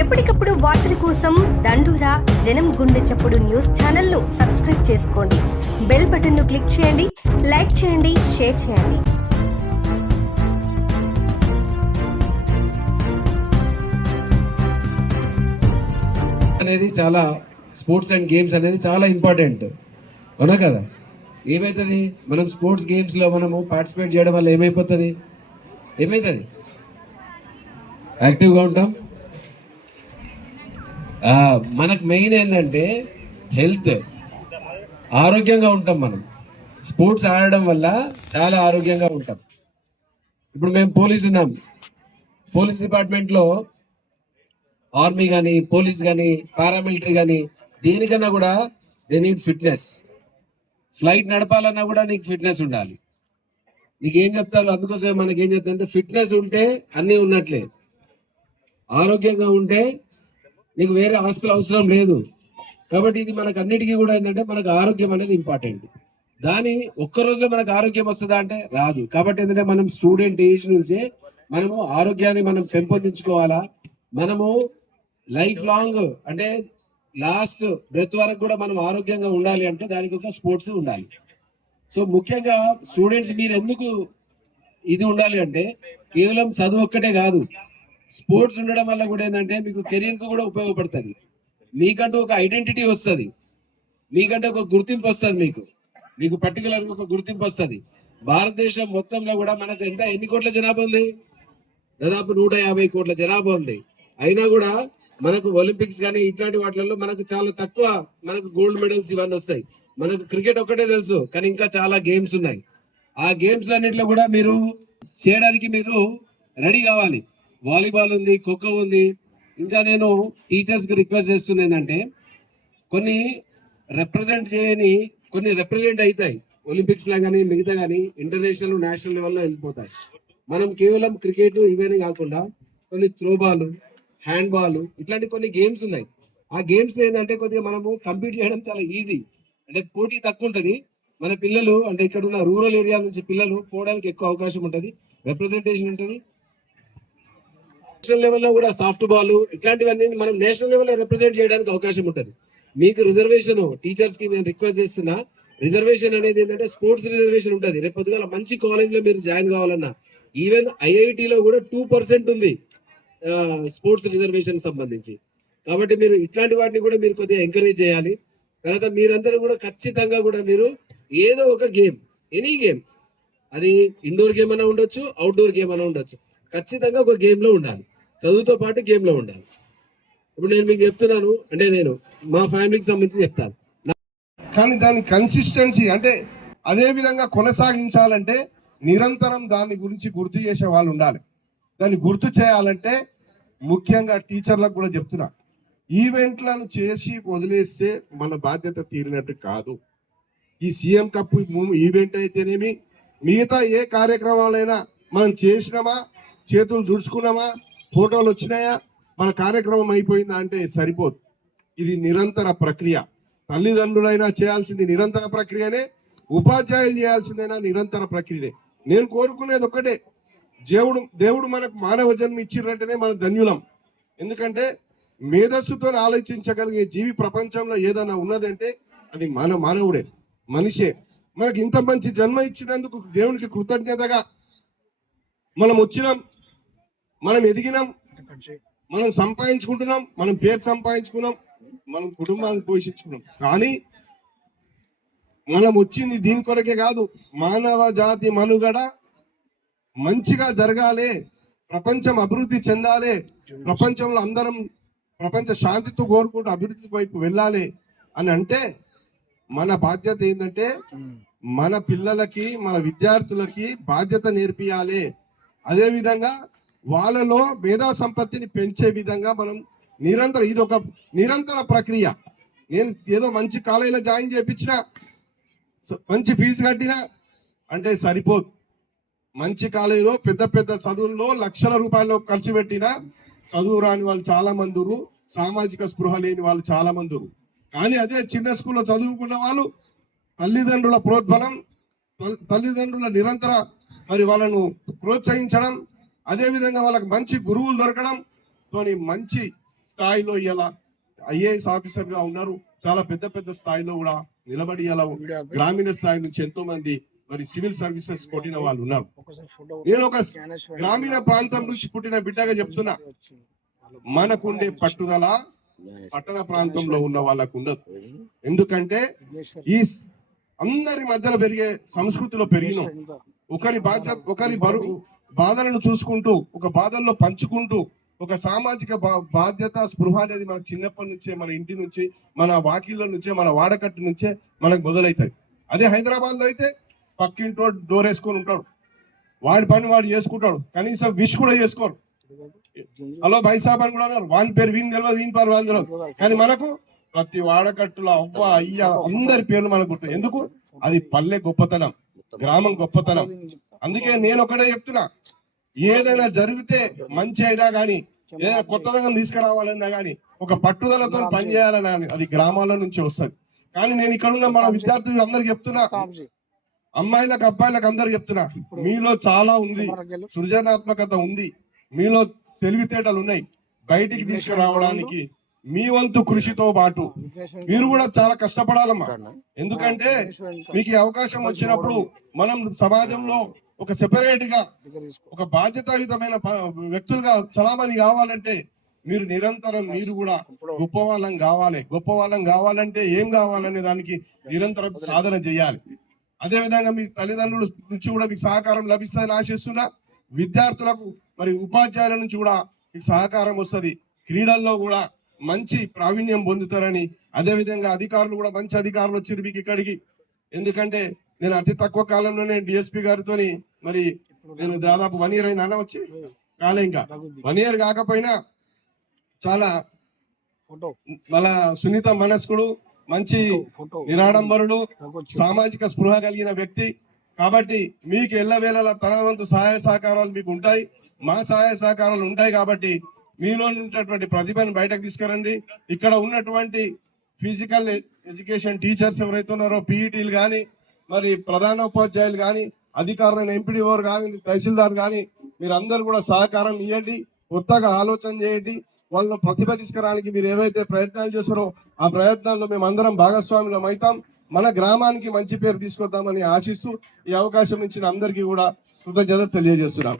ఎప్పటికప్పుడు వార్తల కోసం దండూరా జనం గుండె చప్పుడు న్యూస్ ఛానల్ను సబ్స్క్రైబ్ చేసుకోండి. బెల్ బటన్ను క్లిక్ చేయండి, లైక్ చేయండి, షేర్ చేయండి. అనేది చాలా స్పోర్ట్స్ అండ్ గేమ్స్ అనేది చాలా ఇంపార్టెంట్, అవునా కదా? ఏమవుతుంది, మనం స్పోర్ట్స్ గేమ్స్లో మనము పార్టిసిపేట్ చేయడం వల్ల ఏమవుతుంది, యాక్టివ్గా ఉంటాం. మనకు మెయిన్ ఏంటంటే హెల్త్, ఆరోగ్యంగా ఉంటాం. మనం స్పోర్ట్స్ ఆడడం వల్ల చాలా ఆరోగ్యంగా ఉంటాం. ఇప్పుడు మేము ఉన్నాం, పోలీస్ డిపార్ట్మెంట్లో ఆర్మీ కానీ, పోలీస్ కానీ, పారామిలిటరీ కానీ, దేనికన్నా కూడా దే నీడ్ ఫిట్నెస్. ఫ్లైట్ నడపాలన్నా కూడా నీకు ఫిట్నెస్ ఉండాలి. నీకేం చెప్తారు, అందుకోసం మనకి ఏం చెప్తారంటే ఫిట్నెస్ ఉంటే అన్నీ ఉన్నట్లే. ఆరోగ్యంగా ఉంటే నీకు వేరే ఆస్తులు అవసరం లేదు. కాబట్టి ఇది మనకు అన్నిటికీ కూడా ఏంటంటే మనకు ఆరోగ్యం అనేది ఇంపార్టెంట్. దాని ఒక్క రోజులో మనకు ఆరోగ్యం వస్తుందా అంటే రాదు. కాబట్టి ఏంటంటే మనం స్టూడెంట్ ఏజ్ నుంచే మనము ఆరోగ్యాన్ని మనం పెంపొందించుకోవాలా. మనము లైఫ్ లాంగ్ అంటే లాస్ట్ బ్రెత్ వరకు కూడా మనం ఆరోగ్యంగా ఉండాలి అంటే దానికి ఒక స్పోర్ట్స్ ఉండాలి. సో ముఖ్యంగా స్టూడెంట్స్ మీరు ఎందుకు ఇది ఉండాలి అంటే కేవలం చదువు ఒక్కటే కాదు, స్పోర్ట్స్ ఉండడం వల్ల కూడా ఏంటంటే మీకు కెరీర్ కు కూడా ఉపయోగపడుతుంది. మీకంటూ ఒక ఐడెంటిటీ వస్తుంది, మీకంటే ఒక గుర్తింపు వస్తుంది, మీకు పర్టికులర్ ఒక గుర్తింపు వస్తుంది. భారతదేశం మొత్తంలో కూడా మనకు ఎన్ని కోట్ల జనాభా ఉంది? దాదాపు 150 కోట్ల జనాభా ఉంది. అయినా కూడా మనకు ఒలింపిక్స్ కానీ ఇట్లాంటి వాటిల్లో మనకు చాలా తక్కువ మనకు గోల్డ్ మెడల్స్ ఇవన్నీ వస్తాయి. మనకు క్రికెట్ ఒక్కటే తెలుసు, కానీ ఇంకా చాలా గేమ్స్ ఉన్నాయి. ఆ గేమ్స్ అన్నింటిలో కూడా మీరు చేయడానికి మీరు రెడీ కావాలి. వాలీబాల్ ఉంది, ఖోఖో ఉంది. ఇంకా నేను టీచర్స్కి రిక్వెస్ట్ చేస్తున్నా ఏంటంటే కొన్ని రిప్రజెంట్ అవుతాయి ఒలింపిక్స్ లా కానీ, మిగతా కానీ ఇంటర్నేషనల్, నేషనల్ లెవెల్లో వెళ్ళిపోతాయి. మనం కేవలం క్రికెట్ ఇవన్నీ కాకుండా కొన్ని త్రోబాల్, హ్యాండ్ బాల్ ఇట్లాంటి కొన్ని గేమ్స్ ఉన్నాయి. ఆ గేమ్స్ లో ఏంటంటే కొద్దిగా మనము కంపీట్ చేయడం చాలా ఈజీ, అంటే పోటీ తక్కువ ఉంటుంది. మన పిల్లలు అంటే ఇక్కడ ఉన్న రూరల్ ఏరియా నుంచి పిల్లలు పోవడానికి ఎక్కువ అవకాశం ఉంటుంది, రిప్రజెంటేషన్ ఉంటుంది. నేషనల్ లెవెల్లో కూడా సాఫ్ట్ బాల్ ఇట్లాంటివన్నీ మనం నేషనల్ లెవెల్లో రిప్రజెంట్ చేయడానికి అవకాశం ఉంటుంది. మీకు రిజర్వేషన్, టీచర్స్ కి నేను రిక్వెస్ట్ చేస్తున్నా, రిజర్వేషన్ అనేది ఏంటంటే స్పోర్ట్స్ రిజర్వేషన్ ఉంటుంది. రేపు పొద్దుగాల మంచి కాలేజ్ లో మీరు జాయిన్ కావాలన్నా, ఈవెన్ ఐఐటిలో కూడా 2% ఉంది స్పోర్ట్స్ రిజర్వేషన్ సంబంధించి. కాబట్టి మీరు ఇట్లాంటి వాటిని కూడా మీరు కొద్దిగా ఎంకరేజ్ చేయాలి. తర్వాత మీరందరూ కూడా ఖచ్చితంగా కూడా మీరు ఏదో ఒక గేమ్, ఎనీ గేమ్, అది ఇండోర్ గేమ్ అన్నా ఉండొచ్చు, అవుట్డోర్ గేమ్ అన్నా ఉండొచ్చు, ఖచ్చితంగా ఒక గేమ్ లో ఉండాలి. చదువుతో పాటు గేమ్ లో ఉండాలి. ఇప్పుడు నేను మీకు చెప్తున్నాను అంటే నేను మా ఫ్యామిలీకి సంబంధించి చెప్తాను, కానీ దాని కన్సిస్టెన్సీ అంటే అదే విధంగా కొనసాగించాలంటే నిరంతరం దాని గురించి గుర్తు చేసే వాళ్ళు ఉండాలి. దాన్ని గుర్తు చేయాలంటే ముఖ్యంగా టీచర్లకు కూడా చెప్తున్నా, ఈవెంట్లను చేసి వదిలేస్తే మన బాధ్యత తీరినట్టు కాదు. ఈ సీఎం కప్ ఈవెంట్ అయితేనేమి, మిగతా ఏ కార్యక్రమాలైనా మనం చేసినామా, చేతులు దుడుచుకున్నామా, ఫోటోలు వచ్చినాయా, మన కార్యక్రమం అయిపోయిందా అంటే సరిపోదు. ఇది నిరంతర ప్రక్రియ. తల్లిదండ్రులైనా చేయాల్సింది నిరంతర ప్రక్రియనే, ఉపాధ్యాయులు చేయాల్సిందైనా నిరంతర ప్రక్రియనే. నేను కోరుకునేది ఒక్కటే, దేవుడు మనకు మానవ జన్మ ఇచ్చినట్టునే మన ధన్యులం. ఎందుకంటే మేధస్సుతో ఆలోచించగలిగే జీవి ప్రపంచంలో ఏదైనా ఉన్నదంటే అది మానవుడే, మనిషే. మనకి ఇంత మంచి జన్మ ఇచ్చినందుకు దేవునికి కృతజ్ఞతగా మనం వచ్చినాం, మనం ఎదిగినాం, మనం సంపాదించుకుంటున్నాం, మనం పేరు సంపాదించుకున్నాం, మనం కుటుంబాన్ని పోషించుకున్నాం. కానీ మనం వచ్చింది దీని కొరకే కాదు, మానవ జాతి మనుగడ మంచిగా జరగాలి, ప్రపంచం అభివృద్ధి చెందాలి, ప్రపంచంలో అందరం ప్రపంచ శాంతితో కోరుకుంటూ అభివృద్ధి వైపు వెళ్ళాలి అని అంటే మన బాధ్యత ఏంటంటే మన పిల్లలకి, మన విద్యార్థులకి బాధ్యత నేర్పియాలి. అదే విధంగా వాళ్ళలో మేధా సంపత్తిని పెంచే విధంగా మనం ఇది ఒక నిరంతర ప్రక్రియ. నేను ఏదో మంచి కాలేజీలో జాయిన్ చేయించినా, మంచి ఫీజు కట్టినా అంటే సరిపోదు. మంచి కాలేజీలో పెద్ద పెద్ద చదువుల్లో లక్షల రూపాయలు ఖర్చు పెట్టినా చదువు రాని వాళ్ళు చాలా మంది, సామాజిక స్పృహ లేని వాళ్ళు చాలా మంది. కానీ అదే చిన్న స్కూల్లో చదువుకున్న వాళ్ళు తల్లిదండ్రుల ప్రోద్బలం, తల్లిదండ్రుల నిరంతర వాళ్ళను ప్రోత్సహించడం, అదే విధంగా వాళ్ళకి మంచి గురువులు దొరకడం తోని మంచి స్థాయిలో ఇలా ఐఏఎస్ ఆఫీసర్ గా ఉన్నారు, చాలా పెద్ద పెద్ద స్థాయిలో కూడా నిలబడి ఇలా గ్రామీణ స్థాయి నుంచి ఎంతో మంది మరి సివిల్ సర్వీసెస్ కొట్టిన వాళ్ళు ఉన్నారు. నేను ఒక గ్రామీణ ప్రాంతం నుంచి పుట్టిన బిడ్డగా చెప్తున్నా, మనకుండే పట్టుదల పట్టణ ప్రాంతంలో ఉన్న వాళ్ళకు ఉండదు. ఎందుకంటే ఈ అందరి మధ్యలో పెరిగే సంస్కృతిలో పెరిగినాం. ఒకరి బాధలను చూసుకుంటూ, ఒక బాధల్లో పంచుకుంటూ, ఒక సామాజిక బాధ్యత స్పృహ అనేది మనకు చిన్నప్పటి నుంచే, మన ఇంటి నుంచి, మన వాకిళ్ళ నుంచే, మన వాడకట్టు నుంచే మనకు మొదలవుతాయి. అదే హైదరాబాద్ లో అయితే పక్కింటో డోర్ వేసుకొని ఉంటాడు, వాడి పని వాడు చేసుకుంటాడు, కనీసం విష్ కూడా చేసుకోరు. హలో బైసాబ్ అని కూడా అన్నారు, వాని పేరు వీని తెలియదు, వీని పేరు వాని తెలియదు. కానీ మనకు ప్రతి వాడకట్టులో అవ్వ అయ్య అందరి పేర్లు మనకు గుర్తు. ఎందుకు? అది పల్లె గొప్పతనం, గ్రామం గొప్పతనం. అందుకే నేను ఒకటే చెప్తున్నా, ఏదైనా జరిగితే మంచి అయినా కానీ, ఏదైనా కొత్తగా తీసుకురావాలన్నా కానీ ఒక పట్టుదలతో పనిచేయాలన్నా అది గ్రామాల నుంచి వస్తుంది. కానీ నేను ఇక్కడ ఉన్న మన విద్యార్థులు అందరికి చెప్తున్నా, అమ్మాయిలకు అబ్బాయిలకు అందరికి చెప్తున్నా, మీలో చాలా ఉంది, సృజనాత్మకత ఉంది, మీలో తెలివితేటలు ఉన్నాయి. బయటికి తీసుకురావడానికి మీ వంతు కృషితో పాటు మీరు కూడా చాలా కష్టపడాలమ్మా. ఎందుకంటే మీకు ఈ అవకాశం వచ్చినప్పుడు మనం సమాజంలో ఒక సెపరేట్ గా, ఒక బాధ్యతాయుతమైన వ్యక్తులుగా చలామణి కావాలంటే మీరు నిరంతరం మీరు కూడా గొప్ప వాళ్ళం కావాలి. గొప్ప వాళ్ళం కావాలంటే ఏం కావాలనే దానికి నిరంతరం సాధన చేయాలి. అదే విధంగా మీ తల్లిదండ్రుల నుంచి కూడా మీకు సహకారం లభిస్తుందని ఆశిస్తున్నా. విద్యార్థులకు మరి ఉపాధ్యాయుల నుంచి కూడా మీకు సహకారం వస్తుంది. క్రీడల్లో కూడా మంచి ప్రావీణ్యం పొందుతారని, అదే విధంగా అధికారులు కూడా మంచి అధికారులు వచ్చారు మీకు ఇక్కడికి. ఎందుకంటే నేను అతి తక్కువ కాలంలోనే డిఎస్పీ గారితో మరి నేను దాదాపు 1 year అయిందన్న వచ్చి కాలే, ఇంకా 1 year కాకపోయినా చాలా మళ్ళా సున్నిత మనస్కుడు, మంచి నిరాడంబరుడు, సామాజిక స్పృహ కలిగిన వ్యక్తి. కాబట్టి మీకు ఎల్లవేళలా తన వంతు సహాయ సహకారాలు మీకు ఉంటాయి, మా సహాయ సహకారాలు ఉంటాయి. కాబట్టి మీలో ఉన్నటువంటి ప్రతిభను బయటకు తీసుకురండి. ఇక్కడ ఉన్నటువంటి ఫిజికల్ ఎడ్యుకేషన్ టీచర్స్ ఎవరైతే ఉన్నారో, పీఈటీలు కానీ, మరి ప్రధాన ఉపాధ్యాయులు కానీ, అధికారులైన ఎంపీడీఓ కానీ, తహసీల్దార్ కానీ, మీరందరూ కూడా సహకారం ఇవ్వండి, కొత్తగా ఆలోచన చేయండి. వాళ్ళ ప్రతిభ తీసుకురావడానికి మీరు ఏవైతే ప్రయత్నాలు చేస్తారో ఆ ప్రయత్నాల్లో మేము అందరం భాగస్వాములం అవుతాం. మన గ్రామానికి మంచి పేరు తీసుకొద్దామని ఆశిస్తూ ఈ అవకాశం ఇచ్చిన అందరికీ కూడా కృతజ్ఞతలు తెలియజేస్తున్నాం.